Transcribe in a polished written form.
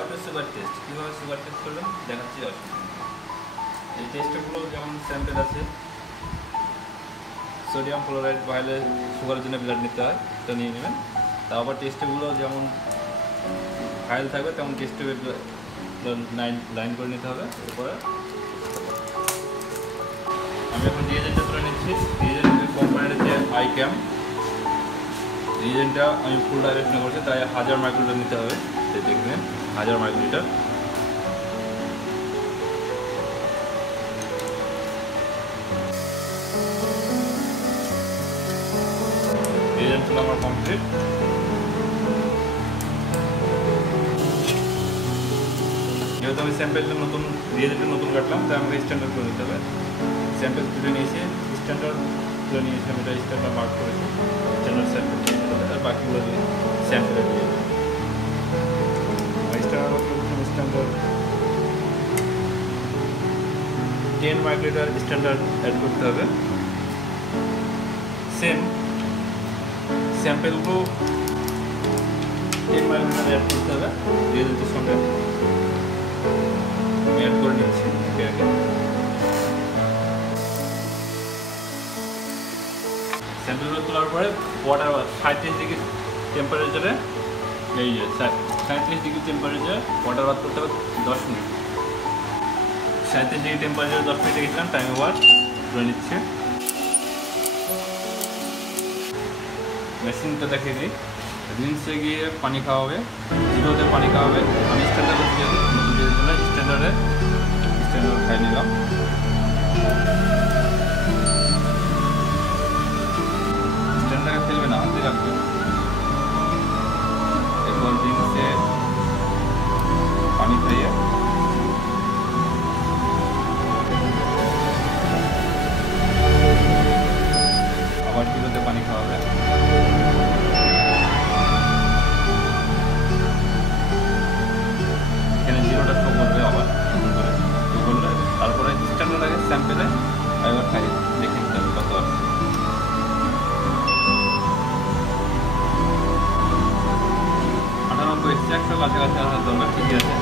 হচ্ছে sugar test. কীভাবে sugar test করবেন দেখাচ্ছি। এই টেস্টগুলো যেমন স্যাম্পেল আছে, সোডিয়াম ক্লোরাইড বাইলে সুগারের জন্য ব্লাড নিতে হয়, এটা নিয়ে নেবেন। তারপর টেস্টগুলো যেমন ফাইল থাকবে তেমন টেস্টে লাইন করে নিতে হবে। এরপরে আমি এখন রিয়েজেন্টটা তুলে নিচ্ছি। রিয়েজেন্টের কোম্পানির যে আইক্যাম রিয়েজেন্টটা আমি ফুল ডাইরেকশনে করছি, তাই 1000 মাইক্রোলিটার নিতে হবে। দেখবেন 1000 মাইক্রোলিটার। রিয়েজেন্ট আমার কমপ্লিট। যেহেতু আমি স্যাম্পেলটা নতুন রিয়েজেন্টটা নতুন কাটলাম, তাই আমাকে স্ট্যান্ডার্ড করে দিতে হবে। স্যাম্পেল তুলে নিয়েছি, স্ট্যান্ডার্ড তুলে নিয়েছি, আমি এটা স্ট্যান্ডার্ড মার্ক করেছি। স্ট্যান্ডার্ড স্যাম্পেল দিয়ে দিতে হবে, আর বাকিগুলো দিয়ে স্যাম্পেলে দিয়ে দেবে। স্ট্যান্ডার্ড 10 মাইক্রোলিটার স্ট্যান্ডার্ড অ্যাড করতে হবে। সেম স্যাম্পেলগুলো 10 মাইক্রোলিটার অ্যাড করতে হবে। রিয়েজেন্টের সঙ্গে আমি অ্যাড করে নিচ্ছি একে একে। স্যাম্পেলগুলো তোলার পরে ওয়াটার 37 ডিগ্রি টেম্পারেচারে, এই 37 ডিগ্রি টেম্পারেচারে ওয়াটার বাদ করতে হবে 10 মিনিট। 37 ডিগ্রি টেম্পারেচারে 10 মিনিট রেখেছিলাম, টাইম ওভার করে নিচ্ছে। মেশিনটা দেখিয়ে দিই। রিন্সে গিয়ে পানি খাওয়াবে, জিরোতে পানি খাওয়াবে। আমি স্ট্যান্ডার্ড স্ট্যান্ডার্ডে খাই নিলাম। স্ট্যান্ডার্ডে ফেলবে না, হাতে রাখবে। এরপর রিন্সে পানি খাইয়ে আবার জিরোতে পানি খাওয়াবে। এখানে জিরোটা শো করবে, আবার করলে তারপরে স্ট্যান্ডার্ড আগে স্যাম্পেলে একবার খাই দেখে নিতে হবে কত আছে। 98 100 কাছাকাছি আসার দরকার, ঠিকই আছে।